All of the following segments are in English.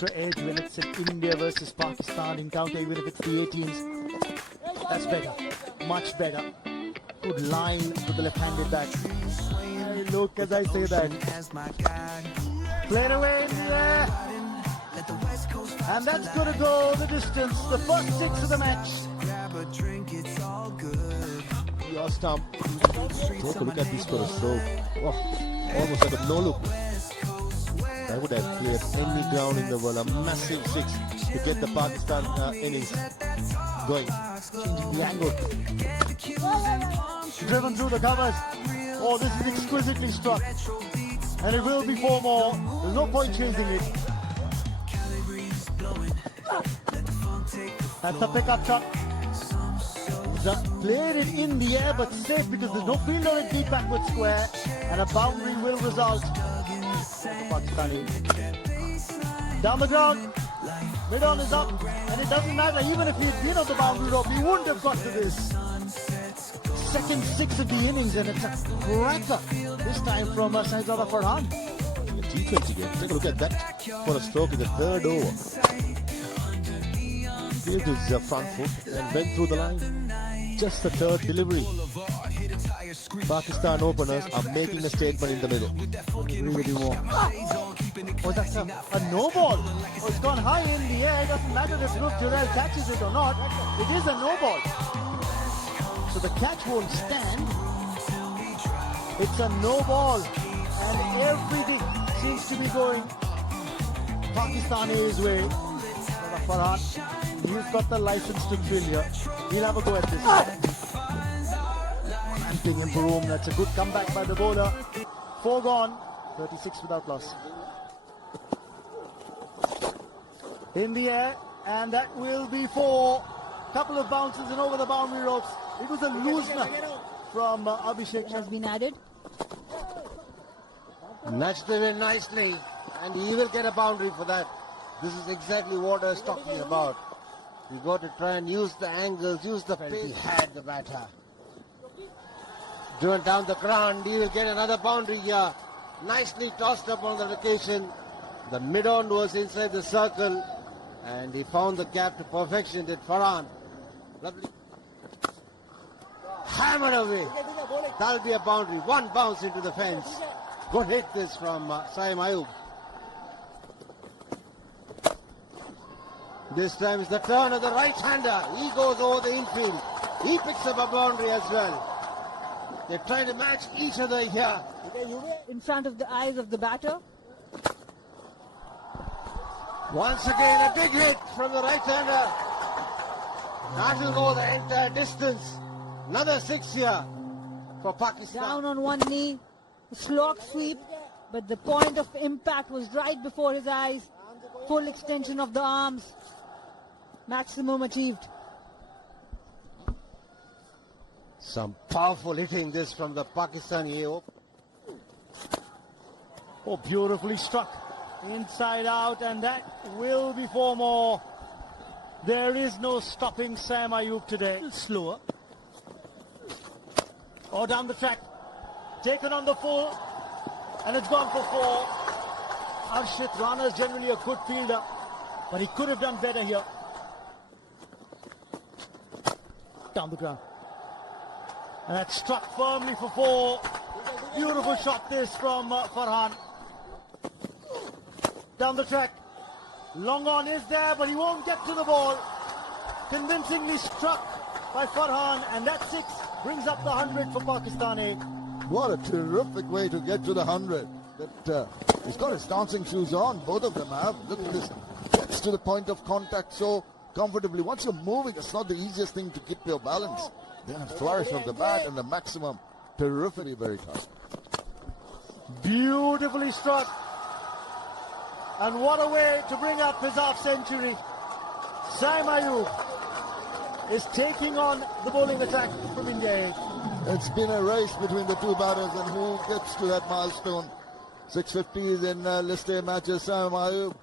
extra edge when it's an India versus Pakistan encounter, even if it's the 18s. That's better, much better. Good line with the left-handed bat. Hey, look as I say that. Played away in the air. And that's going to go the distance. The first 6 of the match. Your stump. Take a look at this for a stroke. Oh, almost like a no-look. That would have cleared any ground in the world. A massive 6 to get the Pakistan innings going. Changing the angle. Driven through the covers. Oh, this is exquisitely struck. And it will be 4 more. There's no point chasing it. That's a pickup shot. Just played it in the air but safe because there's no fielder at deep backward square. And a boundary will result. Pakistani. Down the ground. Mid-on is up. And it doesn't matter. Even if he'd been on the boundary rope, he wouldn't have got to this. Second 6 of the innings, and it's a cracker. This time from Shahzada Farhan. A T20 game. Take a look at that for a stroke in the 3rd over. Cleared his front foot and went through the line. Just the 3rd delivery. Pakistan openers are making a statement in the middle. Oh, that's a no ball. Oh, it's gone high in the air. It doesn't matter if Rup Jurel catches it or not. It is a no ball. So the catch won't stand. It's a no ball. And everything seems to be going Pakistan A's way. Farhan, he's got the license to drill here. He'll have a go at this. Ramping in Broom. That's a good comeback by the bowler. 4 gone. 36 without loss. In the air. And that will be 4. Couple of bounces and over the boundary ropes. It was a loosener from Abhishek. Has been added. Nudged him in nicely, and he will get a boundary for that. This is exactly what I was talking about. You got to try and use the angles, use the pace. He had the batter. Driven down the ground, he will get another boundary here. Nicely tossed up on the location. The mid-on was inside the circle, and he found the gap to perfection. Did Farhan. Lovely. Hammered away. That'll be a boundary. 1 bounce into the fence. Good hit this from Saim Ayub. This time is the turn of the right-hander. He goes over the infield. He picks up a boundary as well. They're trying to match each other here. In front of the eyes of the batter. Once again, a big hit from the right-hander. That will go the entire distance. Another 6 here for Pakistan. Down on one knee. Slog sweep. But the point of impact was right before his eyes. Full extension of the arms. Maximum achieved. Some powerful hitting this from the Pakistani AO. Oh, beautifully struck. Inside out, and that will be 4 more. There is no stopping Sam Ayub today. Slower. Oh, down the track. Taken on the full. And it's gone for 4. Arshit Rana is generally a good fielder, but he could have done better here. Down the ground. And that struck firmly for 4. Beautiful shot this from Farhan. Down the track. Long on is there, but he won't get to the ball. Convincingly struck by Farhan, and that 6 brings up the 100 for Pakistani. What a terrific way to get to the 100. He's got his dancing shoes on. Both of them have. Look at this. Gets to the point of contact so comfortably. Once you're moving, it's not the easiest thing to keep your balance. Then a flourish of the bat and the maximum. Terrifically very tough. Beautifully struck. And what a way to bring up his half-century. Saim Ayub is taking on the bowling attack from India. It's been a race between the 2 batters, and who gets to that milestone? 650s in list A matches. Saim Ayub.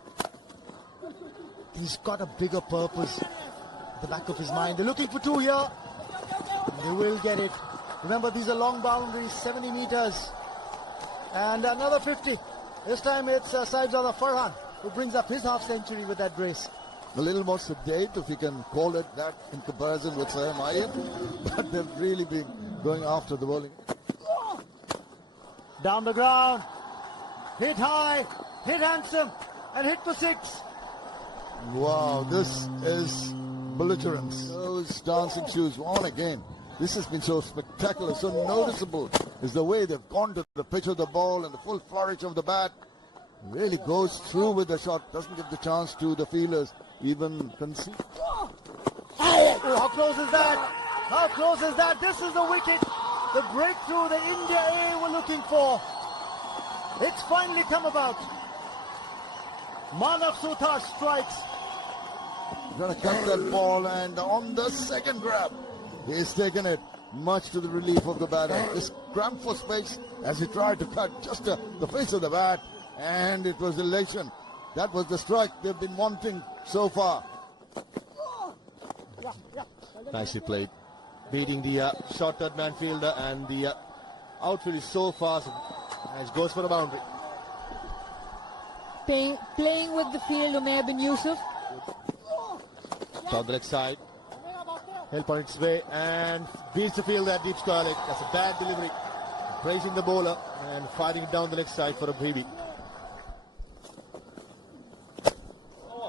He's got a bigger purpose at the back of his mind. They're looking for 2 here. They will get it. Remember, these are long boundaries, 70 meters. And another 50. This time it's Saibzada Farhan. who brings up his half-century with that brace. A little more sedate, if you can call it that, in comparison with Sam Ian. But they've really been going after the bowling. Down the ground. Hit high, hit handsome, and hit for 6. Wow, this is belligerence. Those dancing shoes on again. This has been so spectacular, so noticeable is the way they've gone to the pitch of the ball and the full flourish of the bat. Really goes through with the shot, doesn't give the chance to the fielders even concede. Oh, how close is that? How close is that? This is the wicket. The breakthrough the India A were looking for. It's finally come about. Manav Suthar strikes. Gonna cut that ball, and on the second grab, he's taken it much to the relief of the batter. This cramped for space as he tried to cut just the face of the bat, and it was elation. That was the strike they've been wanting so far. Nicely played. Beating the short third man fielder, and the outfield is so fast as goes for a boundary. Playing with the field, Umair bin Yusuf. Down the leg side. Help on its way and beats the field at deep square leg. That's a bad delivery. Praising the bowler and firing it down the leg side for a BB.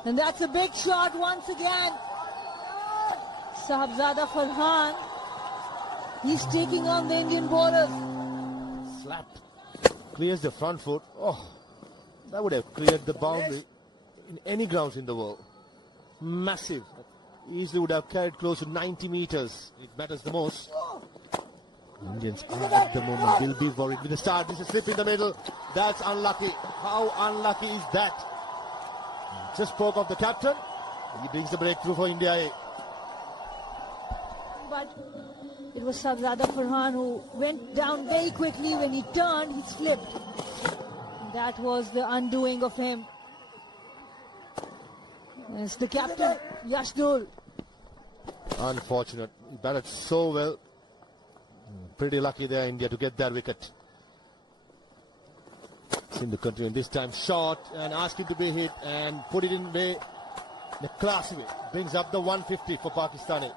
And that's a big shot once again. Sahibzada Farhan. He's taking on the Indian bowlers. Slapped. Clears the front foot. Oh, that would have cleared the boundary in any grounds in the world. Massive. Easily would have carried close to 90 meters. It matters the most. Indians are at the moment will be worried with the start. This is slip in the middle. That's unlucky. How unlucky is that? Just spoke of the captain. He brings the breakthrough for India A. But it was Sahibzada Farhan who went down very quickly. When he turned, he slipped. That was the undoing of him. It's the captain, Yashdul. Unfortunate. He batted so well. Pretty lucky there, India, to get that wicket. Seem to continue this time. Shot and ask him to be hit and put it in way. In a classy way. Brings up the 150 for Pakistani.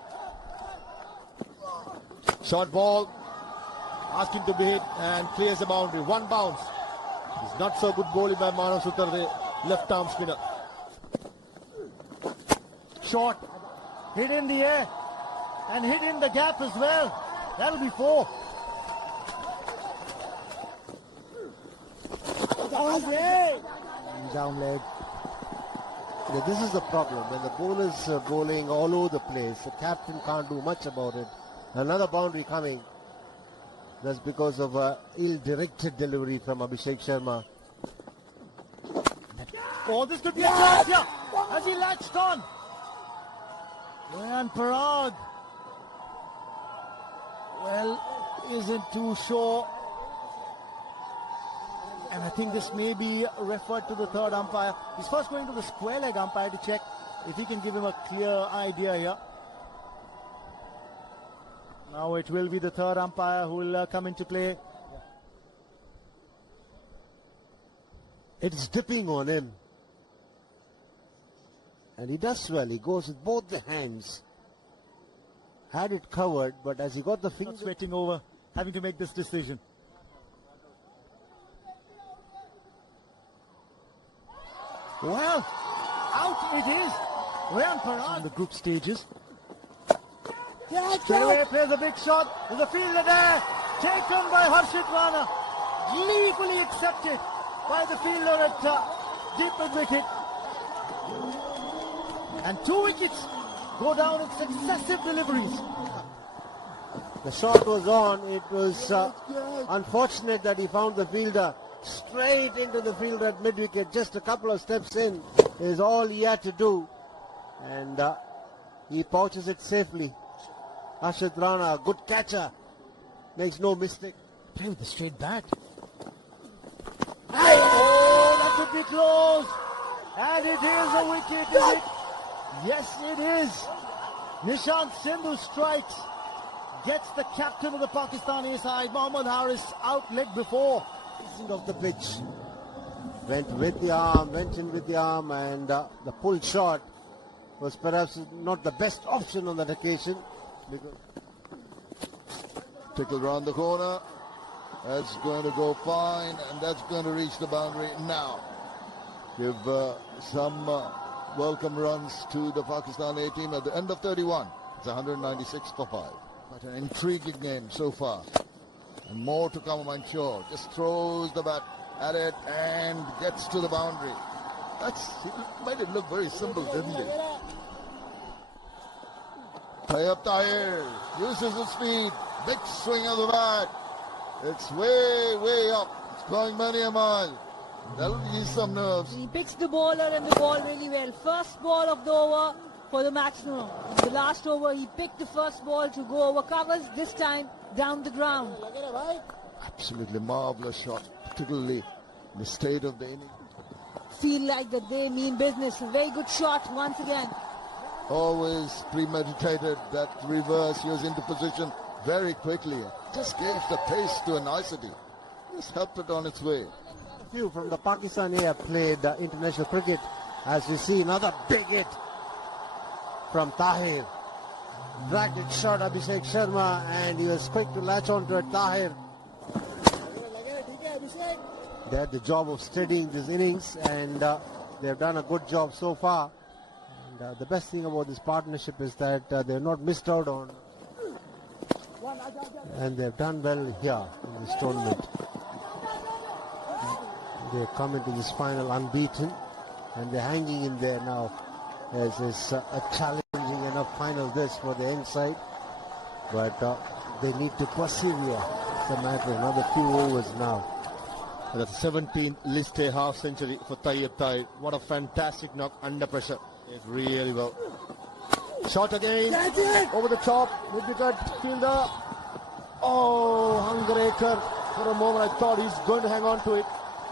Short ball. Ask him to be hit and clears the boundary. One bounce. It's not so good bowling by Manav Suthar, the left arm spinner. Short. Hit in the air. And hit in the gap as well. That'll be 4. Down leg. Yeah, this is the problem. When the bowlers are bowling all over the place, the captain can't do much about it. Another boundary coming. That's because of ill-directed delivery from Abhishek Sharma. Oh, this could be a chance here. Has he latched on? And Parag, well, isn't too sure. And I think this may be referred to the third umpire. He's first going to the square leg umpire to check if he can give him a clear idea here. Now it will be the third umpire who will come into play. It's dipping on him. And he does well. He goes with both the hands. Had it covered, but as he got the Not fingers... sweating over having to make this decision. Well, out it is. Rayan Parag in the group stages. Straight away plays a big shot. There's a fielder there. Taken by Harshit Rana. Gleefully accepted by the fielder at deep mid wicket. And 2 wickets go down in successive deliveries. The shot was on. It was unfortunate that he found the fielder straight into the fielder at mid-wicket. Just a couple of steps in is all he had to do. And he pouches it safely. Harshit Rana, a good catcher. Makes no mistake. Play with the straight bat. Oh, that could be close. And it is a wicket, is it? Yes, it is. Nishant Sindhu strikes. Gets the captain of the Pakistani side, Mohammad Haris, out leg before. Of the pitch. Went with the arm, went in with the arm, and the pull shot was perhaps not the best option on that occasion. Tickle round the corner. That's going to go fine, and that's going to reach the boundary now. Give some welcome runs to the Pakistan A team at the end of 31. It's 196 for 5. But an intriguing game so far. And more to come, I'm sure. Just throws the bat at it and gets to the boundary. He made it look very simple, didn't he? Tayyab Tahir uses his speed. Big swing of the bat. It's way, way up. It's going many a mile. That'll ease some nerves. He picks the bowler and the ball really well. First ball of the over for the maximum. In the last over, he picked the first ball to go over covers, this time down the ground. Absolutely marvelous shot, particularly in the state of the inning. Feel like that they mean business. A very good shot once again. Always premeditated that reverse. He was into position very quickly. Just gave the pace to a nicety. Just helped it on its way. A few from the Pakistan A have played international cricket. As we see another big hit from Tahir. Dragged it short Abhishek Sharma, and he was quick to latch onto it. Tahir. They had the job of steadying these innings, and they've done a good job so far. And the best thing about this partnership is that they've not missed out on, and they've done well here in this tournament. They come into this final unbeaten, and they're hanging in there now as is a challenging enough final this for the end side. But they need to persevere. It's a matter of another few overs now. That's 17th list A half century for Tayyab Tahir. What a fantastic knock under pressure. It's really well. Shot again. Over the top with the gut fielder. Oh, Hungraker. For a moment I thought he's going to hang on to it.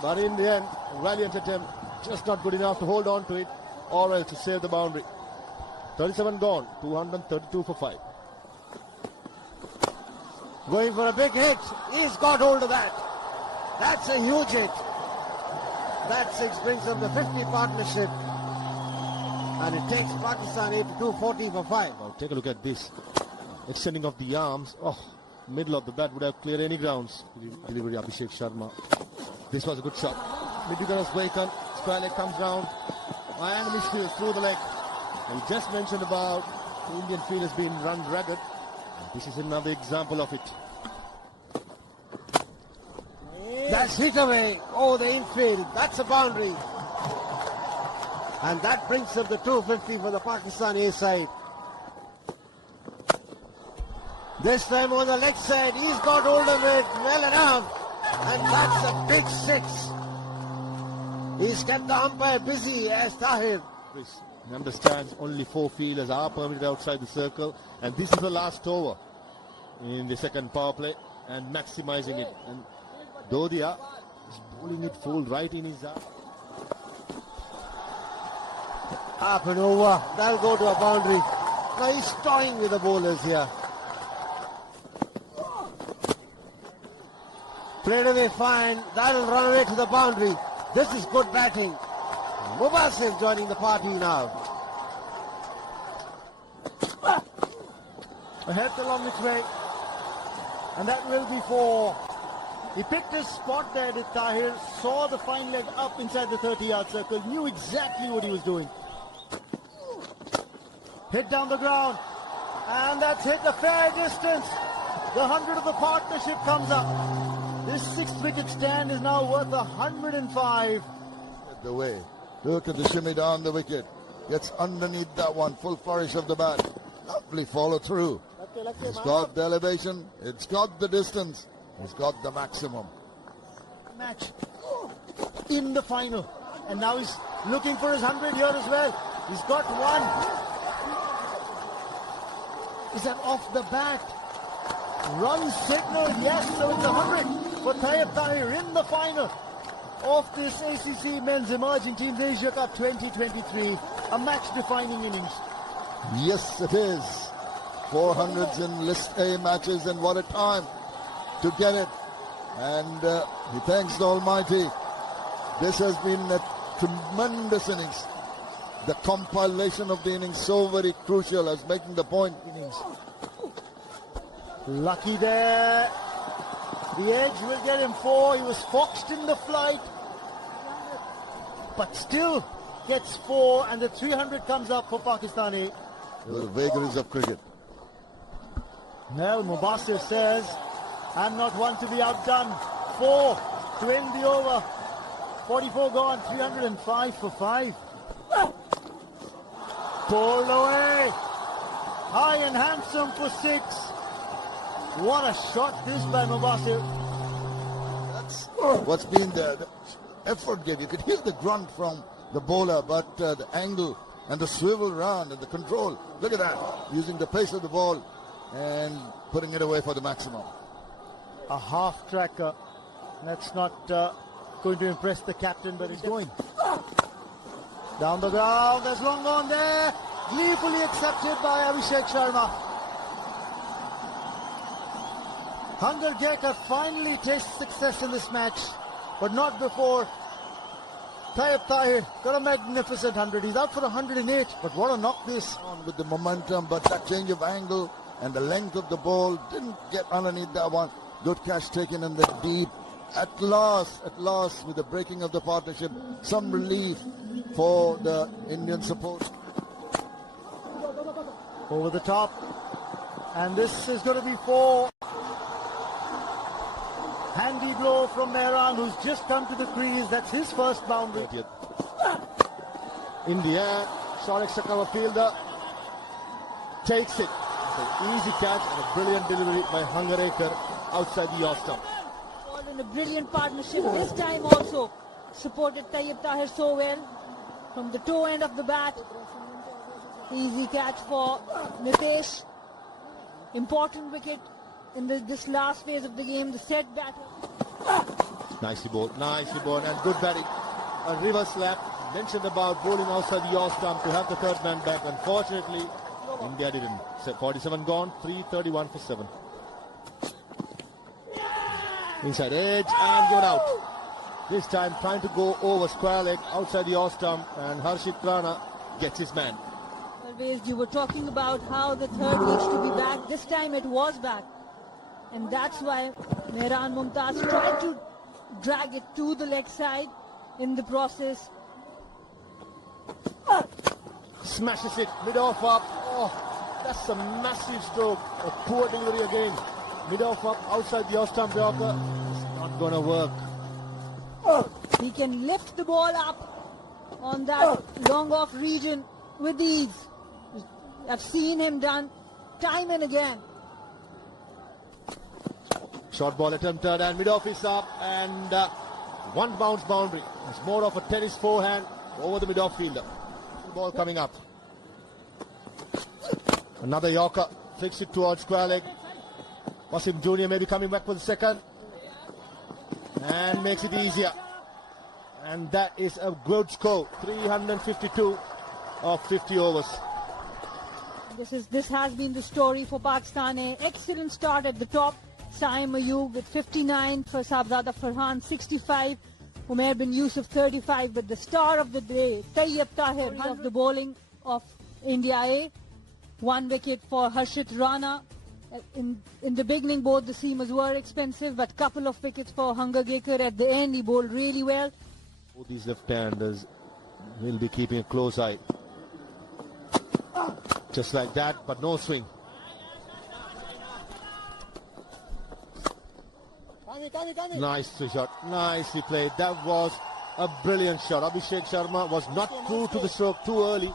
But in the end, valiant attempt. Just not good enough to hold on to it or else to save the boundary. 37 gone. 232 for 5. Going for a big hit. He's got hold of that. That's a huge hit. That 6 brings up the 50 partnership. And it takes Pakistan A to 240 for 5. Now take a look at this. Extending of the arms. Oh, middle of the bat would have cleared any grounds. Delivery Abhishek Sharma. This was a good shot. Midwickers vacant. Square leg comes round. And misfield through the leg. And he just mentioned about the Indian field has been run ragged. And this is another example of it. That's hit away. Oh, the infield. That's a boundary. And that brings up the 250 for the Pakistan A side. This time on the leg side, he's got hold of it well enough. And that's a big 6. He's kept the umpire busy as Tahir. He understands only 4 fielders are permitted outside the circle. And this is the last over in the second power play. And maximizing it. And Dodia is bowling it full right in his eye. Up and over. That'll go to a boundary. Now he's toying with the bowlers here. Played away fine. That'll run away to the boundary. This is good batting. Mubasir joining the party now. Ahead along its way. And that will be 4. He picked his spot there, did Tahir, saw the fine leg up inside the 30-yard circle, knew exactly what he was doing. Hit down the ground, and that's hit a fair distance. The 100 of the partnership comes up. This 6th wicket stand is now worth 105. The way. Look at the shimmy down the wicket. Gets underneath that one. Full flourish of the bat. Lovely follow through. It's got the elevation. It's got the distance. He's got the maximum. Match in the final. And now he's looking for his 100 here as well. He's got one. Is that off the bat? Run signal, yes, so it's 100 for Tayyab Tahir in the final of this ACC Men's Emerging Teams Asia Cup 2023. A match-defining innings. Yes, it is. 400s in List A matches, and what a time to get it. And he thanks the Almighty This has been a tremendous innings. The compilation of the innings so very crucial as making the point innings. Lucky there. The edge will get him 4. He was foxed in the flight, but still gets 4, and the 300 comes up for Pakistani. The vagaries of cricket. Well, Mubasir says, I'm not one to be outdone. 4 to end the over. 44 gone, 305 for 5. Pulled away. High and handsome for 6. What a shot this by Mubasir. That's what's been the effort game. You could hear the grunt from the bowler, but the angle and the swivel round and the control. Look at that. Using the pace of the ball and putting it away for the maximum. A half tracker. That's not going to impress the captain, but it's going. Down the ground, there's long on there. Gleefully accepted by Abhishek Sharma. Hunger Geka finally tastes success in this match, but not before. Tayyip Tahir got a magnificent 100. He's out for 108, but what a knock this. On with the momentum, but that change of angle and the length of the ball didn't get underneath that one. Good catch taken in the deep. At last, with the breaking of the partnership, some relief for the Indian support. Over the top, and this is going to be 4. Handy blow from Mehran, who's just come to the crease. That's his first boundary. In the air, short extra cover fielder takes it. It's an easy catch and a brilliant delivery by Hungarekar outside the off stump. All in a brilliant partnership. This time also supported Tayyip Tahir so well from the toe end of the bat. Easy catch for Nitesh. Important wicket in this last phase of the game, the set batter. Nicely bowled, and good batting. A reverse slap. Mentioned about bowling outside the off stump to have the third man back. Unfortunately, India didn't. 47 gone, 331 for 7. Inside edge and given out. This time trying to go over square leg outside the off stump, and Harshit Rana gets his man. Always you were talking about how the third needs to be back. This time it was back. And that's why Mehran Mumtaz tried to drag it to the leg side in the process. Smashes it, mid-off up. Oh, that's a massive stroke. A poor delivery again. Mid-off up, outside the off-stump Yorker. It's not going to work. He can lift the ball up on that long-off region with ease. I've seen him done time and again. Short ball attempted and mid-off is up, and one bounce boundary. It's more of a tennis forehand over the mid-off fielder. Ball coming up. Another Yorker, flicks it towards square leg. Wasim Jr. maybe coming back for the second. And makes it easier. And that is a good score. 352 of 50 overs. This has been the story for Pakistan. An excellent start at the top. Saim Ayub with 59, for Sabzada Farhan 65, Umair bin Yusuf 35, but the star of the day, Tayyip Tahir of the bowling of India A. 1 wicket for Harshit Rana. In the beginning, both the seamers were expensive, but couple of wickets for Hunger Geka. At the end, he bowled really well. Both these left-handers will be keeping a close eye. Just like that, but no swing. Nice shot, nicely played. That was a brilliant shot. Abhishek Sharma was not true to the stroke too early,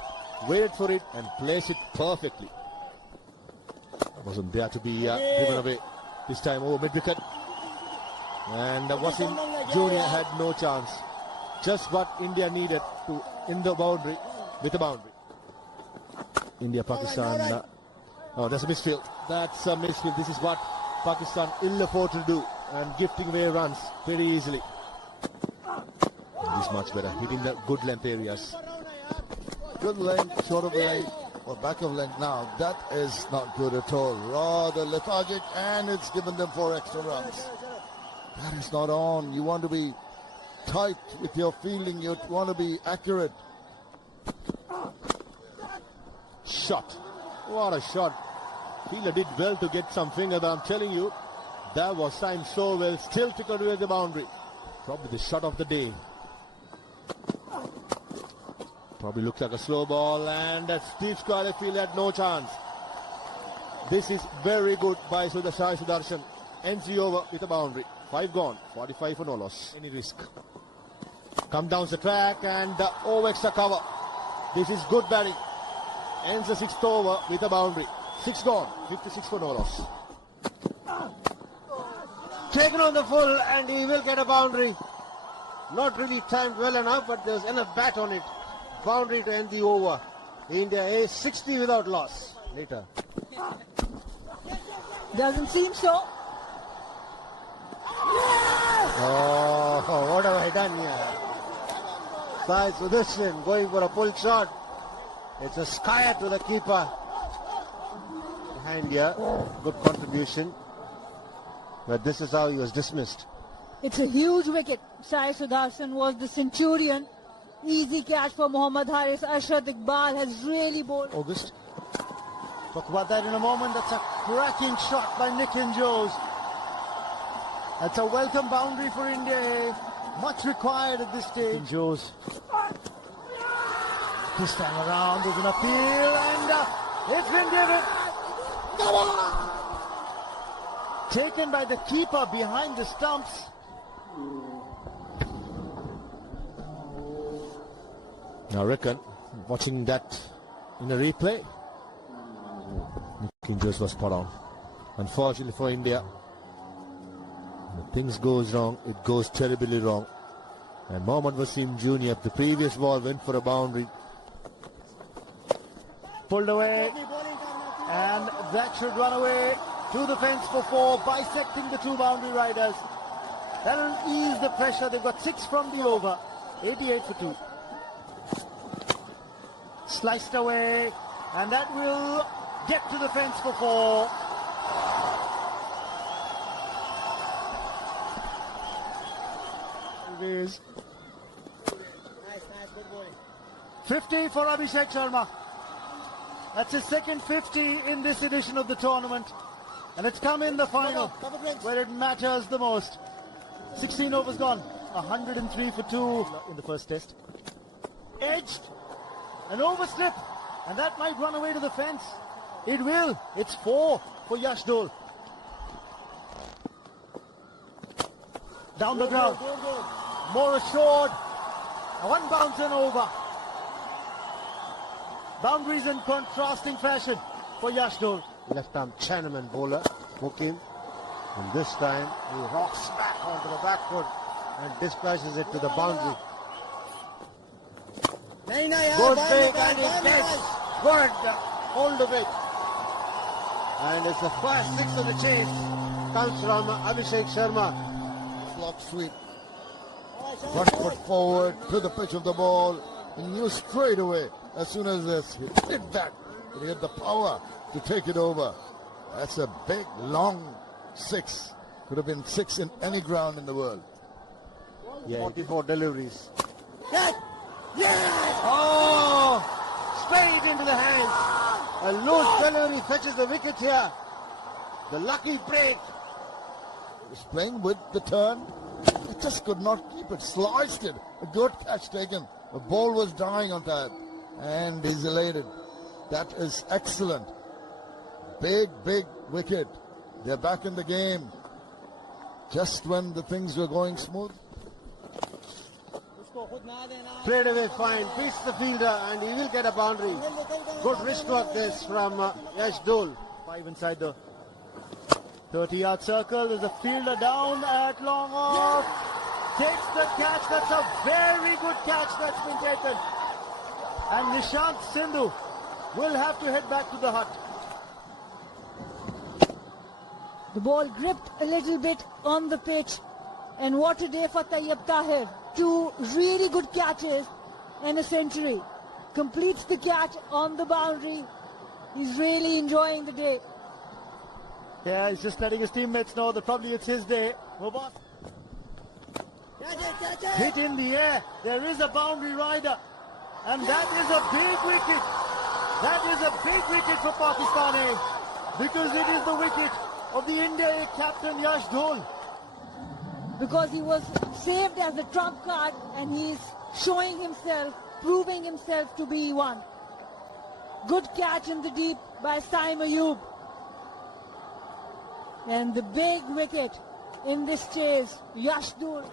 waited for it and placed it perfectly. Wasn't there to be given away this time over mid-wicket. And Wasim Jr. had no chance. Just what India needed to in the boundary, with the boundary. India, Pakistan. Oh, that's a misfield. That's a misfield. This is what Pakistan ill afford to do. And gifting away runs very easily. This is much better. Hitting the good length areas. Good length, short of length, or back of length now. That is not good at all. Rather lethargic, and it's given them 4 extra runs. That is not on. You want to be tight with your fielding. You want to be accurate. Shot. What a shot. Fielder did well to get some finger, but I'm telling you, that was timed so well. Still tickled away the boundary. Probably the shot of the day. Probably looks like a slow ball, and that deep square field had no chance. This is very good by Sai Sudarshan. Ends the over with a boundary. 5 gone, 45 for no loss. Any risk. Come down the track and the over extra cover. This is good batting. Ends the 6th over with a boundary. 6 gone, 56 for no loss. Taken on the full, and he will get a boundary. Not really timed well enough, but there's enough bat on it. Boundary to end the over. India A 60 without loss. Later. Doesn't seem so. Oh, what have I done here? Sai Sudarshan going for a pull shot. It's a skyer to the keeper. Behind here, good contribution. But this is how he was dismissed. It's a huge wicket. Sai Sudarshan was the centurion. Easy catch for Mohammad Haris. Ashrat Iqbal has really bowled. August. Talk about that in a moment. That's a cracking shot by Nitin Jose. That's a welcome boundary for India. Much required at this stage. Jose. This time around there's an appeal, and it's been given. Taken by the keeper behind the stumps. I reckon, watching that in a replay, Nitin Jose was spot on. Unfortunately for India, when things goes wrong, it goes terribly wrong. And Mohammad Wasim Jr., the previous ball went for a boundary. Pulled away, and that should run away to the fence for 4, bisecting the 2 boundary riders. That'll ease the pressure. They've got 6 from the over, 88 for 2. Sliced away, and that will get to the fence for 4. It is 50 for Abhishek Sharma. That's his second 50 in this edition of the tournament. And it's come in the final, where it matters the most. 16 overs gone. 103 for 2 in the first test. Edged. An overslip. And that might run away to the fence. It will. It's 4 for Yash Dole. Down the ground. More assured. 1 bounce and over. Boundaries in contrasting fashion for Yash Dole. Left arm Chinaman bowler. Hook him. And this time he rocks back onto the back foot and dispatches it to the boundary. Good bait, and it gets good hold of it. And it's the first 6 of the chase. Comes from Abhishek Sharma. Flop sweep. Front foot forward to the pitch of the ball. And knew straight away, as soon as this hit that, he had the power to take it over. That's a big, long 6. Could have been 6 in any ground in the world. Yeah. 44 deliveries. Yes! Yes! Oh! Straight into the hands. A loose delivery fetches the wicket here. The lucky break. He was playing with the turn. He just could not keep it. Sliced it. A good catch taken. The ball was dying on that. And he's elated. That is excellent. Big, big wicket. They're back in the game. Just when the things were going smooth. Played away fine. Beats the fielder and he will get a boundary. Good wrist work this from Yash Dole. 5 inside the 30-yard circle. There's a fielder down at long off. Takes the catch. That's a very good catch that's been taken. And Nishant Sindhu will have to head back to the hut. The ball gripped a little bit on the pitch. And what a day for Tayyab Tahir. 2 really good catches and a century. Completes the catch on the boundary. He's really enjoying the day. Yeah, he's just letting his teammates know that probably it's his day. Hit in the air. There is a boundary rider. And that is a big wicket. That is a big wicket for Pakistan A. Because it is the wicket of the India A captain Yash Dhol. Because he was saved as a trump card and he's showing himself, proving himself to be one. Good catch in the deep by Saim Ayub. And the big wicket in this chase, Yash Dhol.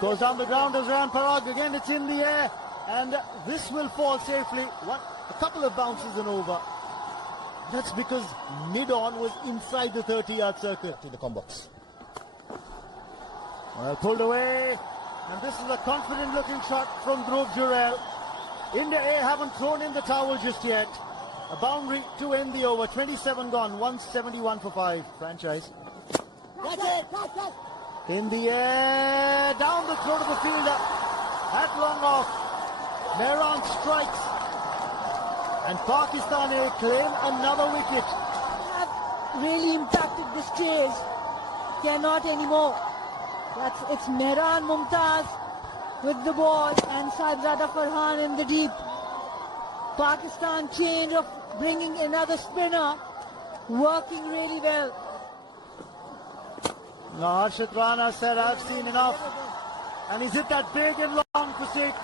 Goes down the ground as Riyan Parag. Again, it's in the air. And this will fall safely. A couple of bounces and over. That's because mid-on was inside the 30-yard circle. To the combox. Well, pulled away. And this is a confident-looking shot from Dhruv Jurel. India A haven't thrown in the towel just yet. A boundary to end the over. 27 gone. 171 for 5. Franchise. That's it. In the air, down the throat of the fielder, at long off, Mehran strikes, and Pakistan A claim another wicket. Have really impacted this chase. Cannot anymore. It's Mehran Mumtaz with the ball and Saibzada Farhan in the deep. Pakistan change of bringing another spinner, working really well. Now Harshit Rana said, I've seen enough. And he's hit that big and long for 6.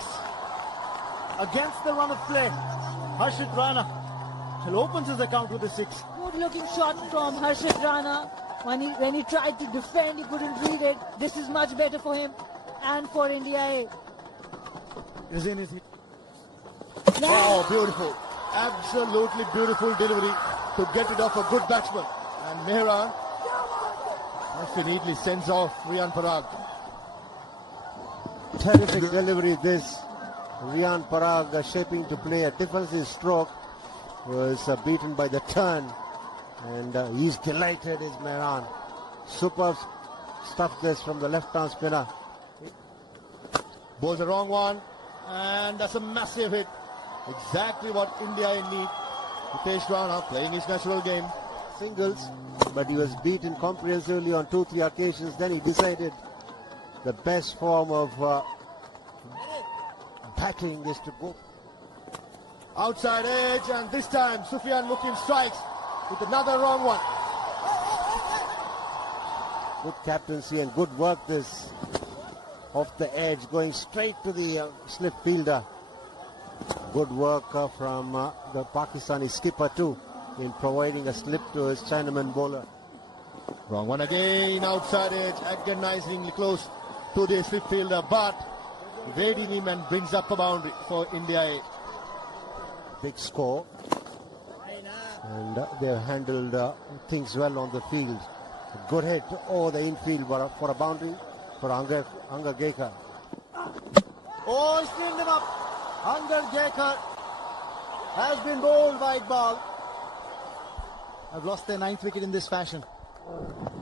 Against the run of play. Harshit Rana opens his account with a 6. Good looking shot from Harshit Rana. When he tried to defend, he couldn't read it. This is much better for him and for India A. Is it? Oh, beautiful. Absolutely beautiful delivery to get it off a good batsman. And Mehran neatly sends off Riyan Parag. Terrific delivery this. Riyan Parag shaping to play a defensive stroke. Was beaten by the turn. And he's delighted, is Mehran. Superb stuff this from the left-arm spinner. Bowls the wrong one. And that's a massive hit. Exactly what India need. Hitesh Rana playing his natural game. Singles, but he was beaten comprehensively on 2-3 occasions. Then he decided the best form of batting is to go Outside edge, and this time Sufyan Mukim strikes with another wrong one. good captaincy and good work this off the edge, going straight to the slip fielder. Good work from the Pakistani skipper too, in providing a slip to his Chinaman bowler. Wrong one again, outside edge, agonizingly close to the slip fielder, but evading him and brings up a boundary for India A. Big score, and they've handled things well on the field. Good hit over the infield for a boundary for Anga Gekar. Oh, he's cleaned him up. Anga Gekar has been bowled by Iqbal. Have lost their 9th wicket in this fashion.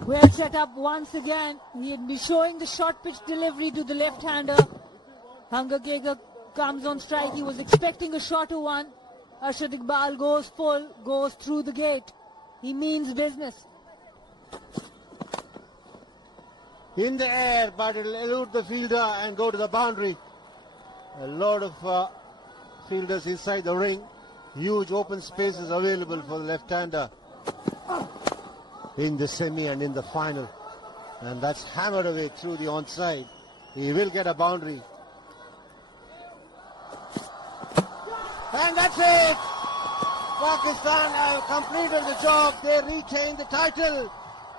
Well set up once again. He'd be showing the short pitch delivery to the left-hander. Anga Gekar comes on strike. He was expecting a shorter one. Arshad Iqbal goes full, goes through the gate. He means business. In the air, but it'll elude the fielder and go to the boundary. A lot of fielders inside the ring. Huge open spaces available for the left-hander in the semi and in the final. And that's hammered away through the onside. He will get a boundary. And that's it! Pakistan have completed the job. They retain the title.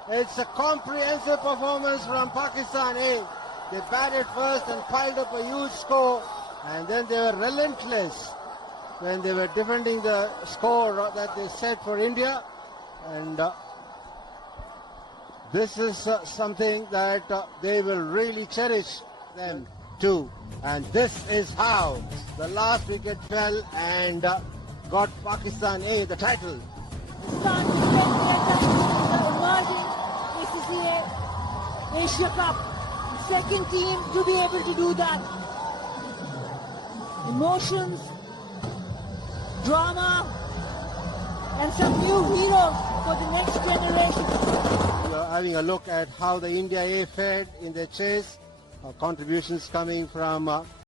It's a comprehensive performance from Pakistan A. They batted first and piled up a huge score, and then they were relentless when they were defending the score that they set for India. And this is something that they will really cherish them too. And this is how the last wicket fell and got Pakistan A the title. Asia Cup, second team to be able to do that. Emotions, drama, and some new heroes for the next generation. We are having a look at how the India A fared in their chase. Contributions coming from